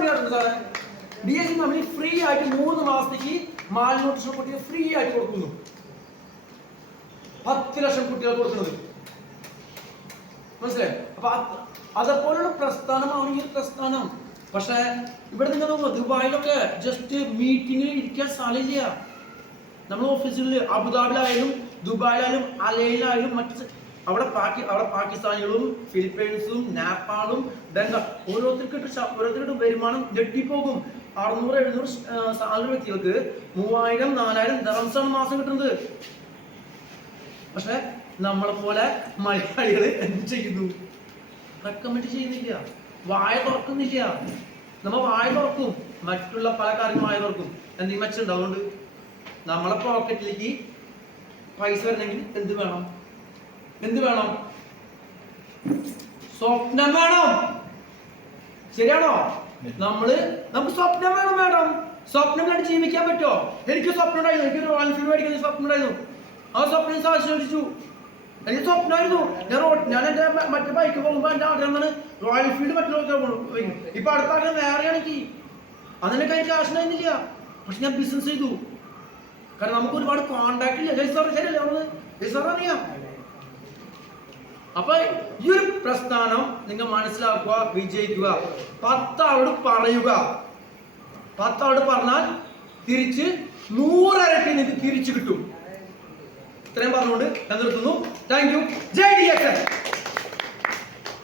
Company ആയിട്ടുണ്ട് സാറേ. DSC company free ആയിട്ട് 3 മാസത്തേക്ക് മാൽ ന്യൂട്രീഷൻ കുട്ടികൾ ഫ്രീ ആയിട്ട് കൊടുക്കുന്നു. 10 ലക്ഷം കുട്ടികൾ കൊടുക്കുന്നത് മനസ്സിലായി. അപ്പൊ അതേപോലുള്ള പ്രസ്ഥാനമാണ് ഈ പ്രസ്ഥാനം. പക്ഷെ ഇവിടെ നിങ്ങൾ ദുബായിലൊക്കെ ജസ്റ്റ് മീറ്റിംഗിൽ ഇരിക്കാൻ സ്ഥലമില്ല. നമ്മൾ ഓഫീസുകളിൽ അബുദാബിയിലായാലും ദുബായിലായാലും അലയിലായാലും മറ്റ് അവിടെ പാകിസ്ഥാനികളും ഫിലിപ്പൈൻസും നേപ്പാളും ഓരോരുത്തർക്കിട്ട് വരുമാനം ഞെട്ടിപ്പോകും. 600-700 സാലറി വ്യക്തികൾക്ക് 3000-4000 ദറംസാണ് മാസം കിട്ടുന്നത്. പക്ഷെ നമ്മളെ പോലെ മലയാളികൾ എന്ത് ചെയ്യുന്നു? റെക്കമെൻഡ് ചെയ്യുന്നില്ല, വായ തുറക്കുന്നില്ല. നമ്മ വായ തുറക്കും, മറ്റുള്ള പല കാര്യങ്ങളും വായ തുറക്കും. എന്തെങ്കിലും മെച്ചുണ്ട്? അതുകൊണ്ട് നമ്മളെ പോക്കറ്റിലേക്ക് പൈസ വരണമെങ്കിൽ എന്ത് വേണം? സ്വപ്നം വേണം. ശരിയാണോ? നമുക്ക് സ്വപ്നം വേണം മേഡം. സ്വപ്നം കണ്ട് ജീവിക്കാൻ പറ്റുമോ? എനിക്ക് സ്വപ്നം ഉണ്ടായിരുന്നു, എനിക്ക് റോയൽ എൻഫീൽഡ് മേടിക്കുന്ന സ്വപ്നം ഉണ്ടായിരുന്നു. ആ സ്വപ്നം സാധിച്ചു. എനിക്ക് സ്വപ്നമായിരുന്നു. ഞാൻ എന്റെ മറ്റേ ബൈക്ക് പോകുമ്പോൾ എന്റെ ആഗ്രഹം റോയൽ എൻഫീൽഡ് മറ്റുള്ള. ഇപ്പൊ അടുത്ത ആഗ്രഹം വേറെയാണെങ്കിൽ അതെന്നെ കയ്യിൽ കാശ് ഉണ്ടായിരുന്നില്ല. പക്ഷെ ഞാൻ ബിസിനസ് ചെയ്തു. കാരണം നമുക്ക് ഒരുപാട് കോണ്ടാക്ട് ഇല്ല. ശരിയല്ലേ? അറിയാം. അപ്പൊ ഈ ഒരു പ്രസ്ഥാനം നിങ്ങൾ മനസ്സിലാക്കുക, വിജയിക്കുക. 10 ആളോട് പറയുക. 10 ആളോട് പറഞ്ഞാൽ തിരിച്ച് 100 ഇരട്ടി നിങ്ങൾക്ക് തിരിച്ചു കിട്ടും. ഇത്രയും പറഞ്ഞുകൊണ്ട് ഞാൻ നിർത്തുന്നു. Thank you. ജയ് DXN.